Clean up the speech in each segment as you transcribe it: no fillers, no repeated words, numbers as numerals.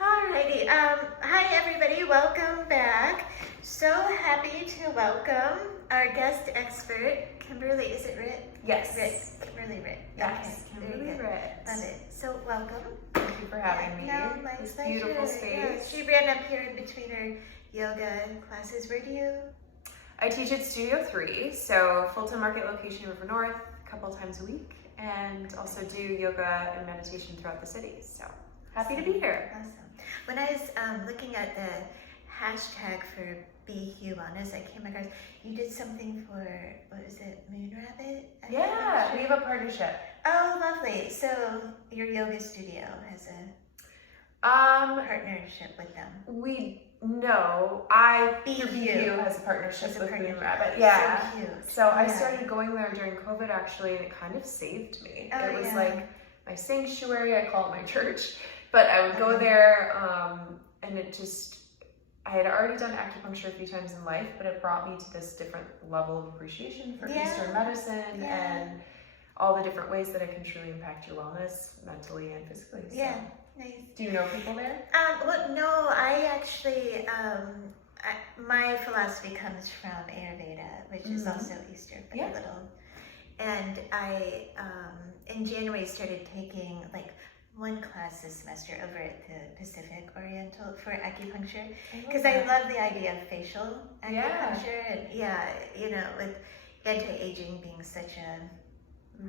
Alrighty. Hi everybody. Welcome back. So happy to welcome our guest expert, Kimberly. Is it Writt? Yes. Writt. Kimberly Writt. Yes. Okay. Kimberly Writt. Love it. So welcome. Thank you for having me. No, my This pleasure. beautiful space. Yeah, she ran up here in between her yoga classes. Where do you? I teach at Studio 3, so Fulton Market location, River North, a couple times a week, and also do yoga and meditation throughout the city. So happy to be here. Awesome. When I was looking at the hashtag for Be Wellness, I came across you did something for, what was it, Moon Rabbit? Yeah, we have a partnership. Oh, lovely. So your yoga studio has a partnership with them. BU has a partnership with Moon Rabbit. Yeah. So cute. So I started going there during COVID actually, and it kind of saved me. Oh, it was like my sanctuary, I call it my church, but I would go there and it just, I had already done acupuncture a few times in life, but it brought me to this different level of appreciation for Eastern medicine and all the different ways that it can truly impact your wellness mentally and physically. So. Yeah. Nice. Do you know people there? Well, no, I actually, my philosophy comes from Ayurveda, which is also Eastern, but a little. And I, in January, started taking like one class this semester over at the Pacific Oriental for acupuncture, because I love the idea of facial acupuncture, and you know, with anti-aging being such a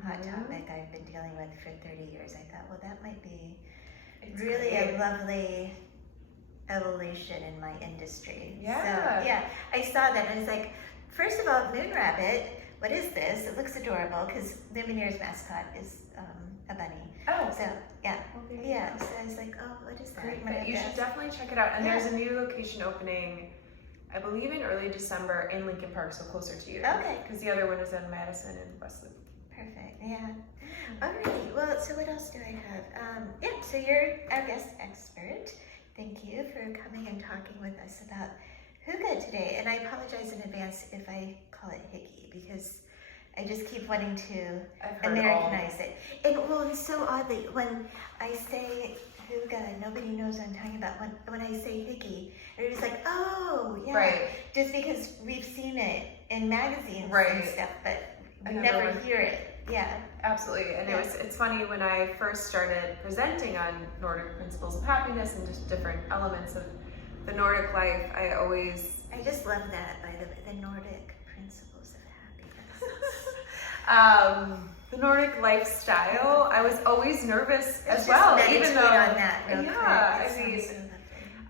hot topic I've been dealing with for 30 years, I thought, well, that might be really a lovely evolution in my industry. Yeah. So, I saw that and I was like, first of all, Moon Rabbit, what is this? It looks adorable because Lumineere's mascot is a bunny. Oh. So, so I was like, oh, what is that? Great. You should definitely check it out. And there's a new location opening, I believe in early December in Lincoln Park, so closer to you. Okay. Because the other one is in Madison and Westwood. Perfect, Alrighty, well, so what else do I have? So you're our guest expert. Thank you for coming and talking with us about hygge today. And I apologize in advance if I call it hickey, because I just keep wanting to Americanize it. And it's so oddly, when I say hygge, nobody knows what I'm talking about. When I say hickey, everybody's like, oh, yeah. Right. Just because we've seen it in magazines and stuff, but we never hear it. Yeah, absolutely. And it's funny, when I first started presenting on Nordic principles of happiness and just different elements of the Nordic life, I just love that, by the way, the Nordic principles of happiness. The Nordic lifestyle, I was always nervous as well, even though on that real quick. I mean,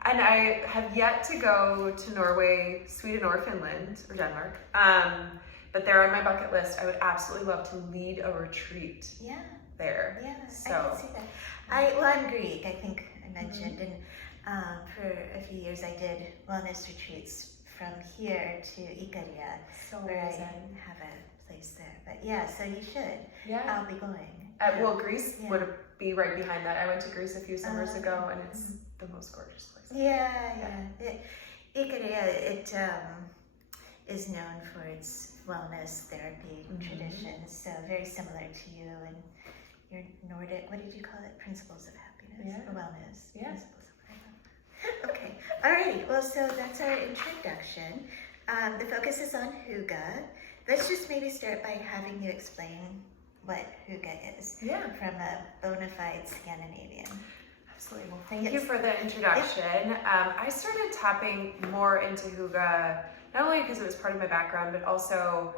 and I have yet to go to Norway, Sweden, or Finland, or Denmark. But they're on my bucket list. I would absolutely love to lead a retreat there. Yeah, so. I can see that. I'm Greek, I think I mentioned, and for a few years I did wellness retreats from here to Ikaria, where I have a place there. But so you should. Yeah. I'll be going. Well, Greece would be right behind that. I went to Greece a few summers ago, and it's the most gorgeous place. Ikaria, is known for its wellness therapy traditions, so very similar to you and your Nordic, what did you call it? Principles of happiness or wellness. Principles of okay. All right. Well, so that's our introduction. The focus is on hygge. Let's just maybe start by having you explain what hygge is from a bona fide Scandinavian. Absolutely. Well, thank you for the introduction. I started tapping more into hygge not only because it was part of my background, but also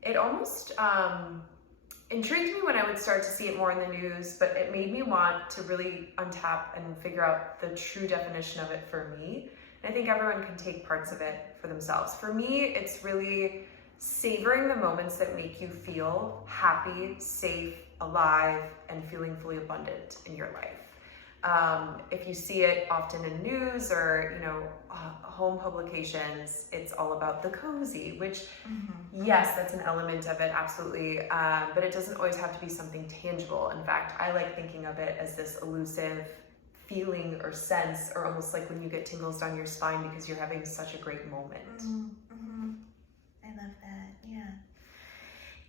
it almost intrigued me when I would start to see it more in the news, but it made me want to really untap and figure out the true definition of it for me. And I think everyone can take parts of it for themselves. For me, it's really savoring the moments that make you feel happy, safe, alive, and feeling fully abundant in your life. If you see it often in news or, home publications, it's all about the cozy, which yes, that's an element of it, absolutely. But it doesn't always have to be something tangible. In fact, I like thinking of it as this elusive feeling or sense, or almost like when you get tingles down your spine because you're having such a great moment. I love that.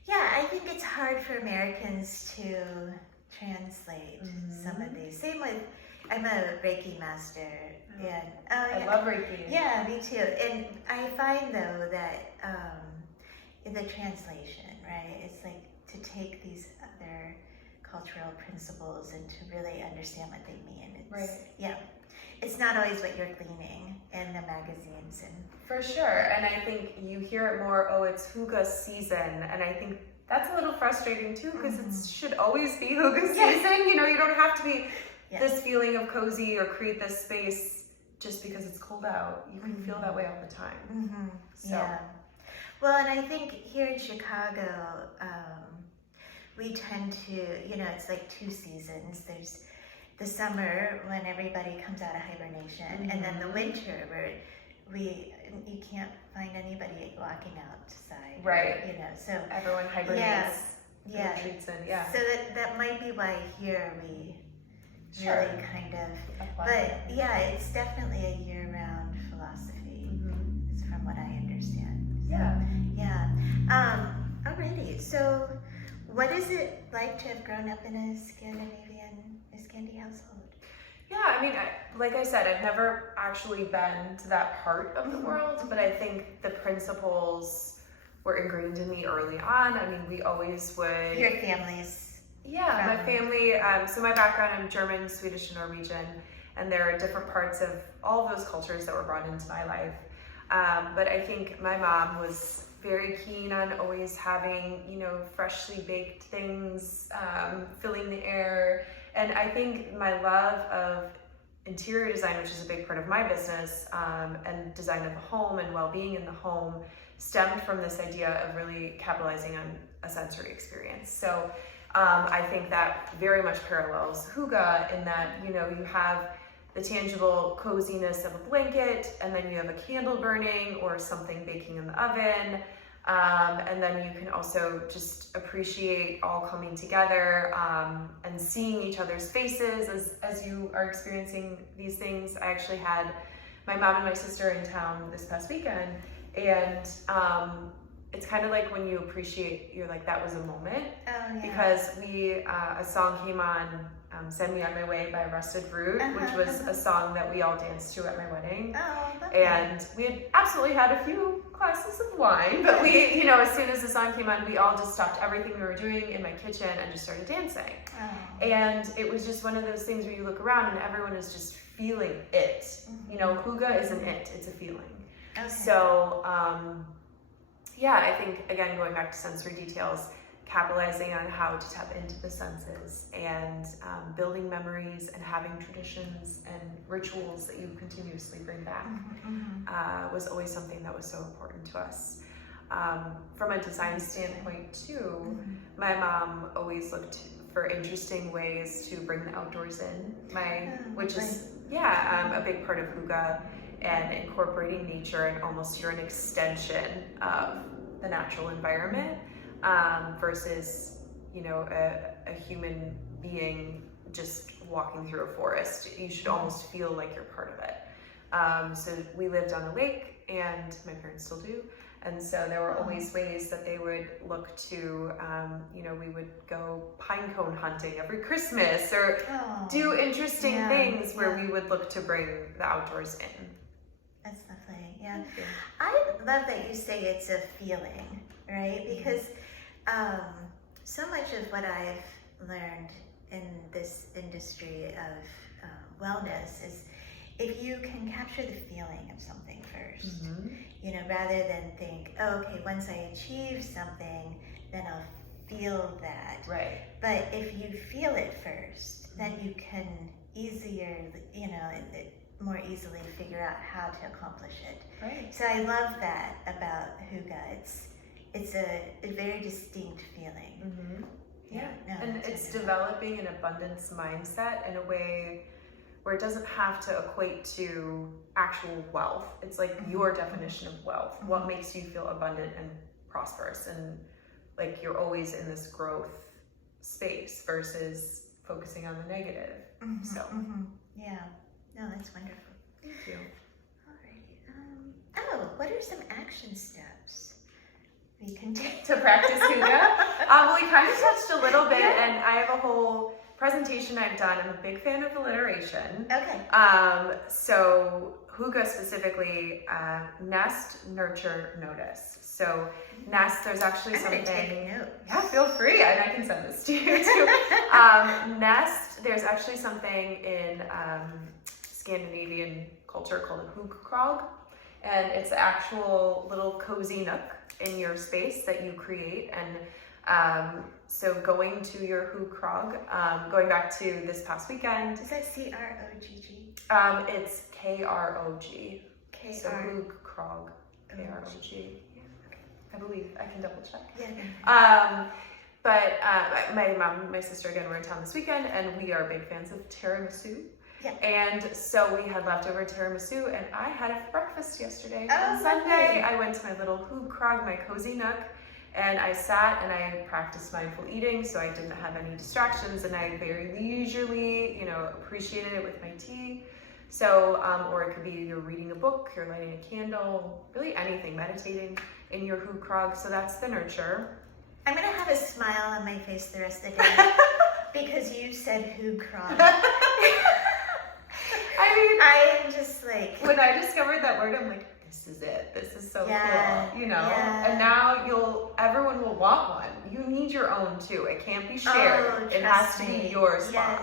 Yeah, I think it's hard for Americans to translate some of these. Same with, I'm a Reiki master, and I love Reiki. Yeah, me too. And I find though that in the translation, right, it's like to take these other cultural principles and to really understand what they mean. Yeah. It's not always what you're gleaning in the magazines. And for sure. And I think you hear it more, oh, it's Hygge season. And I think that's a little frustrating too, because it should always be Hygge season. You know, you don't have to be this feeling of cozy or create this space just because it's cold out. You can feel that way all the time. So. Yeah. Well, and I think here in Chicago, we tend to, you know, it's like two seasons. There's the summer when everybody comes out of hibernation, and then the winter where you can't find anybody walking outside. Right. You know, so everyone hibernates. Retreats in. So that might be why here we really kind of, but yeah, it's definitely a year-round philosophy. It's from what I understand. So, yeah. Alrighty. So, what is it like to have grown up in a Scandi household? Yeah, I mean, like I said, I've never actually been to that part of the world, but I think the principles were ingrained in me early on. I mean, we always would... Your family's... Yeah, my family, so my background, I'm German, Swedish, and Norwegian, and there are different parts of all of those cultures that were brought into my life. But I think my mom was very keen on always having, you know, freshly baked things, filling the air. And I think my love of interior design, which is a big part of my business, and design of the home and well-being in the home, stemmed from this idea of really capitalizing on a sensory experience. So I think that very much parallels Hygge in that, you know, you have the tangible coziness of a blanket, and then you have a candle burning or something baking in the oven. And then you can also just appreciate all coming together and seeing each other's faces as you are experiencing these things. I actually had my mom and my sister in town this past weekend, and it's kind of like when you appreciate, you're like, that was a moment. Because a song came on, Send Me On My Way by Writt, which was a song that we all danced to at my wedding. And we had absolutely had a few glasses of wine, but we, you know, as soon as the song came on, we all just stopped everything we were doing in my kitchen and just started dancing. And it was just one of those things where you look around and everyone is just feeling it. You know, Hygge isn't it, it's a feeling. So, yeah, I think, again, going back to sensory details, capitalizing on how to tap into the senses and building memories and having traditions and rituals that you continuously bring back was always something that was so important to us. From a design standpoint too, my mom always looked for interesting ways to bring the outdoors in, which is a big part of Hygge, and incorporating nature and almost you're an extension of the natural environment. Versus, you know, a human being just walking through a forest. You should almost feel like you're part of it. So we lived on a lake, and my parents still do. And so there were always ways that they would look to, you know, we would go pine cone hunting every Christmas or do interesting things where we would look to bring the outdoors in. That's lovely, yeah. I love that you say it's a feeling, right? Because so much of what I've learned in this industry of wellness is if you can capture the feeling of something first, you know, rather than think, oh, okay, once I achieve something, then I'll feel that. Right. But if you feel it first, then you can more easily figure out how to accomplish it. Right. So I love that about Hygge. It's a very distinct feeling. And it's developing an abundance mindset in a way where it doesn't have to equate to actual wealth. It's like your definition of wealth. What makes you feel abundant and prosperous, and like you're always in this growth space versus focusing on the negative. So yeah, no, that's wonderful. Thank you. Alrighty. What are some action steps we can take to practice Hygge? Well, we kind of touched a little bit, and I have a whole presentation I've done, I'm a big fan of alliteration. Okay. So hygge specifically, nest, nurture, notice. So nest, there's actually I'm something. gonna take a note. Yeah, feel free, and I can send this to you too. Nest, there's actually something in Scandinavian culture called a hugkrog, and it's an actual little cozy nook in your space that you create. And so going to your hugkrog, going back to this past weekend. Is that C-R-O-G-G? It's K-R-O-G. K-R. So hugkrog, K-R-O-G. I believe, I can double check. Yeah. But my mom and my sister again were in town this weekend, and we are big fans of tiramisu. Yeah. And so we had leftover tiramisu, and I had it for breakfast yesterday. Oh, On Sunday, lovely. I went to my little hugkrog, my cozy nook, and I sat and I practiced mindful eating, so I didn't have any distractions, and I very leisurely, appreciated it with my tea. So, or it could be you're reading a book, you're lighting a candle, really anything, meditating in your hugkrog. So that's the nurture. I'm gonna have a smile on my face the rest of the day because you said hugkrog. I am just like, when I discovered that word, I'm like, this is it. This is so cool, Yeah. And now everyone will want one. You need your own too. It can't be shared. Oh, it has to trust be me. yours. Yeah.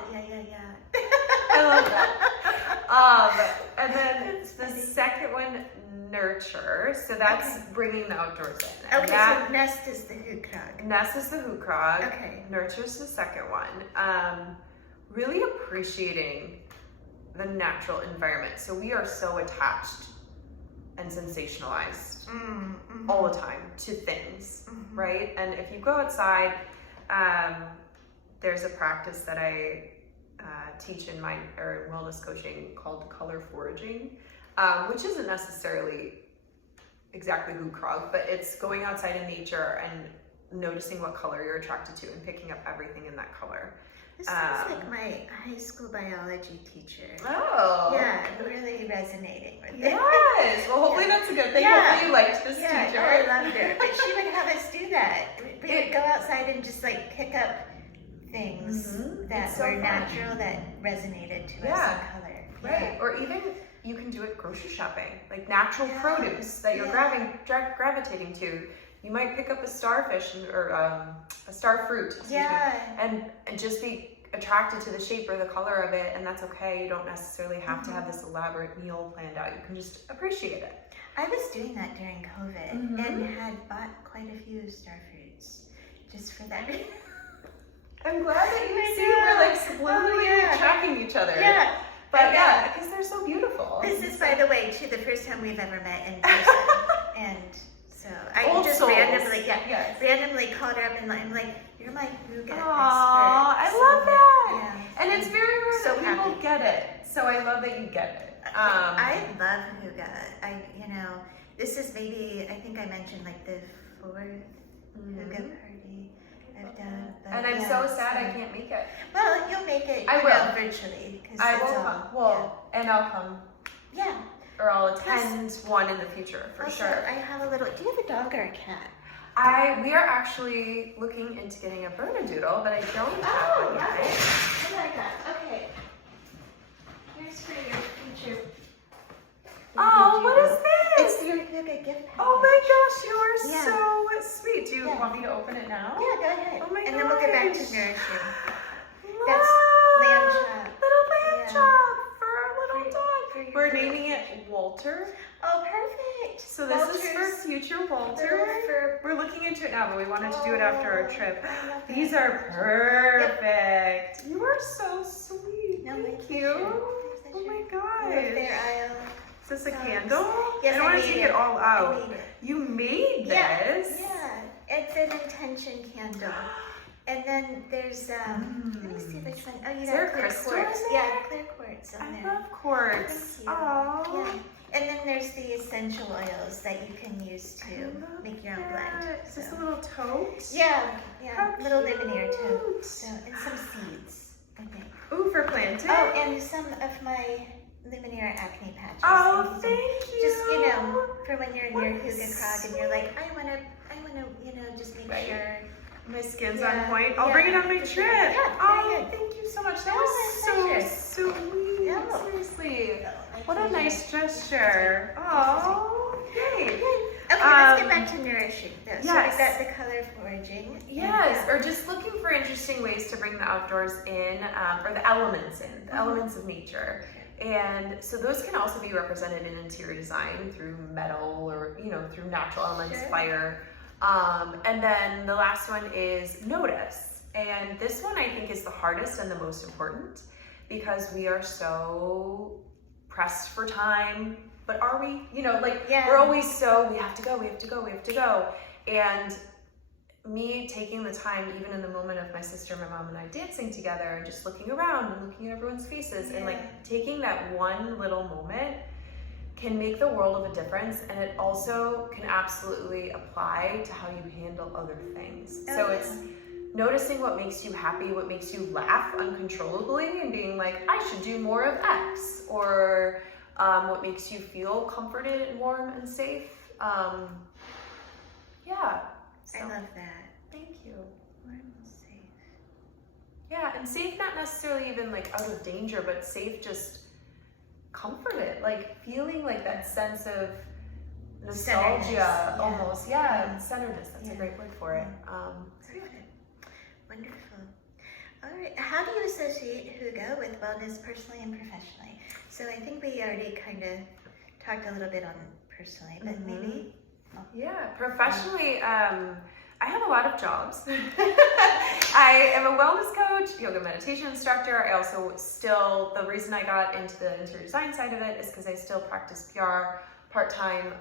I love that. And then the second one, nurture. So that's bringing the outdoors in. And Okay, so nest is the hugkrog. Nest is the hugkrog. Okay. Nurture's the second one. Really appreciating the natural environment. So we are so attached and sensationalized all the time to things, right? And if you go outside, there's a practice that I teach in my wellness coaching called color foraging, which isn't necessarily exactly hugkrog, but it's going outside in nature and noticing what color you're attracted to and picking up everything in that color. This sounds like my high school biology teacher. Oh. Yeah, really resonating with it. Yes. Well, hopefully that's a good thing. Yeah. Hopefully you liked this Yeah, teacher. I loved her. But she would have us do that. We would go outside and just like pick up things that It's so were fun. natural that resonated to us in color. Right. Or even you can do it grocery shopping, like natural Yeah. produce that you're gravitating to. You might pick up a starfish or a star fruit, and just be attracted to the shape or the color of it, and that's okay. You don't necessarily have to have this elaborate meal planned out. You can just appreciate it. I was doing that during COVID and had bought quite a few star fruits just for that reason. I'm glad that you see we're like subliminally tracking each other. Yeah. But because they're so beautiful. This is, by the way, the first time we've ever met in person. And so I Old just souls. randomly called her up and I'm like, you're my hygge expert. I love that. Yeah. And it's very rare So that people happy. get it. So I love that you get it. I love hygge. This is maybe, I think I mentioned like the fourth hygge party I've done. But and I'm so sad I can't make it. Well, you'll make it I will. virtually. I will come. Well, and I'll come. Yeah. Or I'll attend one in the future for Also, sure. I have a little, do you have a dog or a cat? We are actually looking into getting a Bernedoodle, but I don't have one yet. I like that. Okay. Here's for your future. Oh, what is It's this? your hygge gift package. Oh my gosh, you are Yeah. so sweet. Do you Yeah. want me to open it now? Yeah, go ahead. Oh my and then we'll get back to gosh. nourishing. Wow. That's lamb chop. Little lamb Yeah. chop for our little For dog. your We're dog. naming it Walter. Oh, perfect. So this is for Walter's future Walter. We're looking into it now, but we wanted to do it after our trip. I love These that. are perfect. You are so sweet. No, my Thank pleasure. you. My Oh my pleasure. Over gosh. there, aisle. Is this a Yes. candle? Yes, I don't want to made take it all out. I made it. You made this? Yeah. It's an intention candle. And then there's, let me see which one. Oh, you Is got there clear crystal quartz. in Yeah, there? clear quartz on I there. love quartz. Thank you. Aww. Yeah. And then there's the essential oils that you can use to make your own blend. Is this So. a little tote? Yeah, How little limonene too. cute. So, and some seeds, I think. Ooh, for planting? Oh, and some of my luminaire acne patches. Oh, So thank you. just, for when you're in your hygge krog and you're like, I wanna, just make Right. sure My skin's on point. I'll bring it on my trip. Yeah, Oh, thank you so much. That was so sweet. No. Seriously. No, What a nice gesture. Oh, yay. Okay, let's get back to nourishing though. So Yes. we've got the color foraging. Yes, or just looking for interesting ways to bring the outdoors in, or the elements in, the elements of nature. And so those can also be represented in interior design through metal or, through natural elements, fire. And then the last one is notice. And this one I think is the hardest and the most important because we are so pressed for time. But are we? We're always so, we have to go. And me taking the time, even in the moment of my sister, my mom, and I dancing together and just looking around and looking at everyone's faces and taking that one little moment can make the world of a difference. And it also can absolutely apply to how you handle other things. It's noticing what makes you happy, what makes you laugh uncontrollably and being like, I should do more of X, or what makes you feel comforted and warm and safe. So. I love that. Thank you. Warm and safe. Yeah, and safe not necessarily even like out of danger, but safe just comforted, like feeling like that sense of nostalgia almost. Centeredness, that's a great word for it. Perfect. Wonderful. All right, how do you associate Hygge with wellness personally and professionally? So I think we already kind of talked a little bit on personally, but maybe... Yeah, professionally, I have a lot of jobs. I am a wellness coach, yoga meditation instructor. I also the reason I got into the interior design side of it is because I still practice PR part-time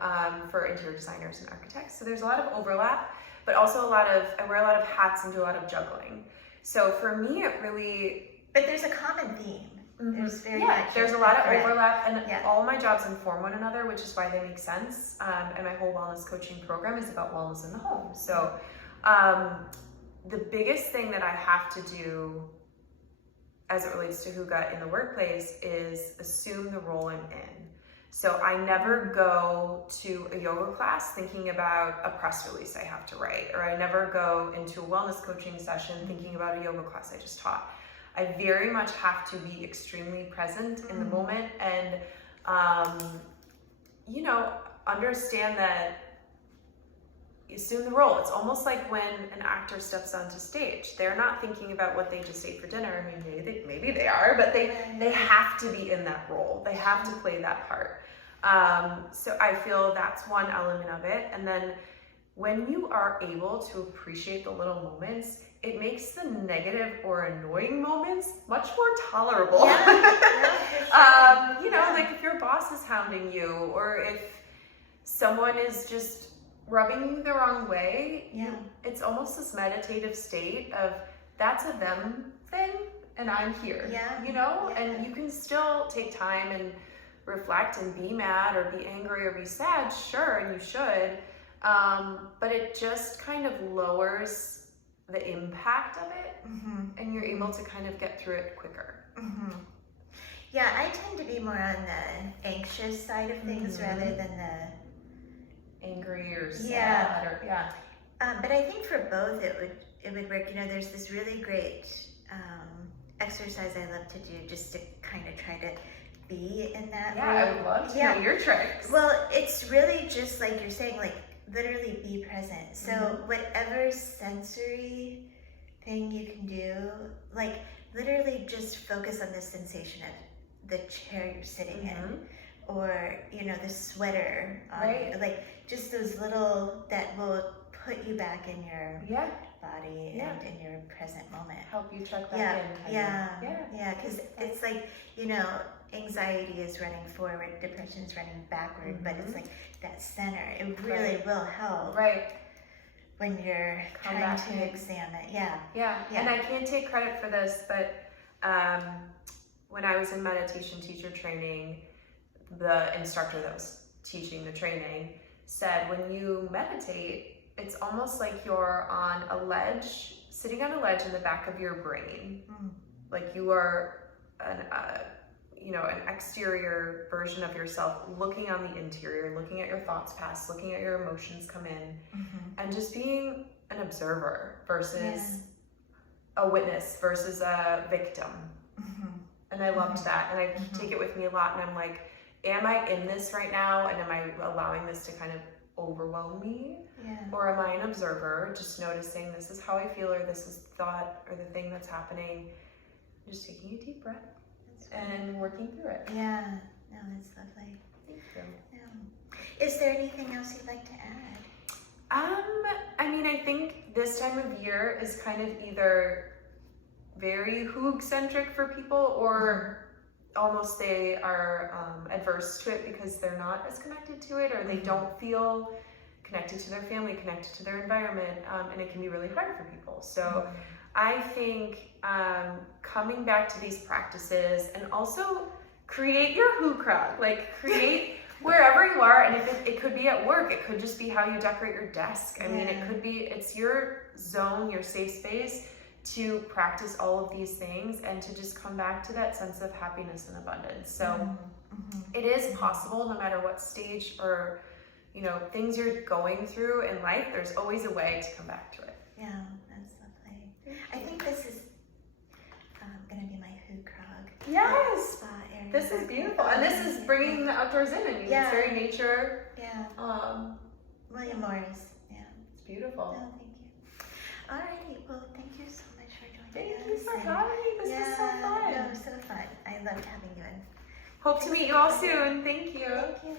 for interior designers and architects. So there's a lot of overlap, but also I wear a lot of hats and do a lot of juggling. So for me, it really... But there's a common theme. There's there's a lot of overlap, and all my jobs inform one another, which is why they make sense. And my whole wellness coaching program is about wellness in the home. So the biggest thing that I have to do as it relates to Hygge in the workplace is assume the role I'm in. So I never go to a yoga class thinking about a press release I have to write, or I never go into a wellness coaching session thinking about a yoga class I just taught. I very much have to be extremely present in the moment and, understand that assume the role. It's almost like when an actor steps onto stage. They're not thinking about what they just ate for dinner. I mean, maybe they are, but they have to be in that role. They have to play that part. So I feel that's one element of it. And then when you are able to appreciate the little moments, it makes the negative or annoying moments much more tolerable. Like if your boss is hounding you, or if someone is just rubbing you the wrong way, it's almost this meditative state of that's a them thing and I'm here, and you can still take time and reflect and be mad or be angry or be sad, sure, and you should, but it just kind of lowers the impact of it, and you're able to kind of get through it quicker. Yeah, I tend to be more on the anxious side of things rather than the angry or sad but I think for both it would work. There's this really great exercise I love to do just to kind of try to be in that mode. I would love to know your tricks. Well, it's really just like you're saying, like literally be present. So whatever sensory thing you can do, like literally just focus on the sensation of the chair you're sitting in, or the sweater on you. Like just those little that will put you back in your body and in your present moment. Help you check back in. Because it's like anxiety is running forward, depression is running backward, but it's like that center. It really will help. When you're trying to examine. And I can't take credit for this, but when I was in meditation teacher training, the instructor that was teaching the training said, when you meditate, it's almost like you're on a ledge, sitting on a ledge in the back of your brain. Like you are an exterior version of yourself looking on the interior, looking at your thoughts pass, looking at your emotions come in, and just being an observer versus a witness versus a victim. And I loved that. And I take it with me a lot. And I'm like, am I in this right now? And am I allowing this to kind of overwhelm me? Yeah. Or am I an observer, just noticing this is how I feel, or this is thought, or the thing that's happening? Just taking a deep breath and working through it. Yeah. No, that's lovely. Thank you. Yeah. Is there anything else you'd like to add? I mean, I think this time of year is kind of either very hoog-centric for people, or almost they are adverse to it because they're not as connected to it, or they don't feel connected to their family, connected to their environment, and it can be really hard for people. So I think coming back to these practices, and also create your hoog crowd, like create wherever you are. And if it could be at work, it could just be how you decorate your desk. I mean, it could be, it's your zone, your safe space to practice all of these things and to just come back to that sense of happiness and abundance. So it is possible, no matter what stage or, you know, things you're going through in life, there's always a way to come back to it. Yeah, that's lovely. I think this is going to be my hoog crowd. Yes! Spa area. This is beautiful. And this is bringing the outdoors in. I mean, it's very nature. Yeah. William Morris. Yeah. It's beautiful. No, thank you. Alrighty. Well, thank you so much for joining us. Thank you for having me. This was so fun. No, it was so fun. I loved having you in. Hope to meet you all soon. Thank you. Thank you.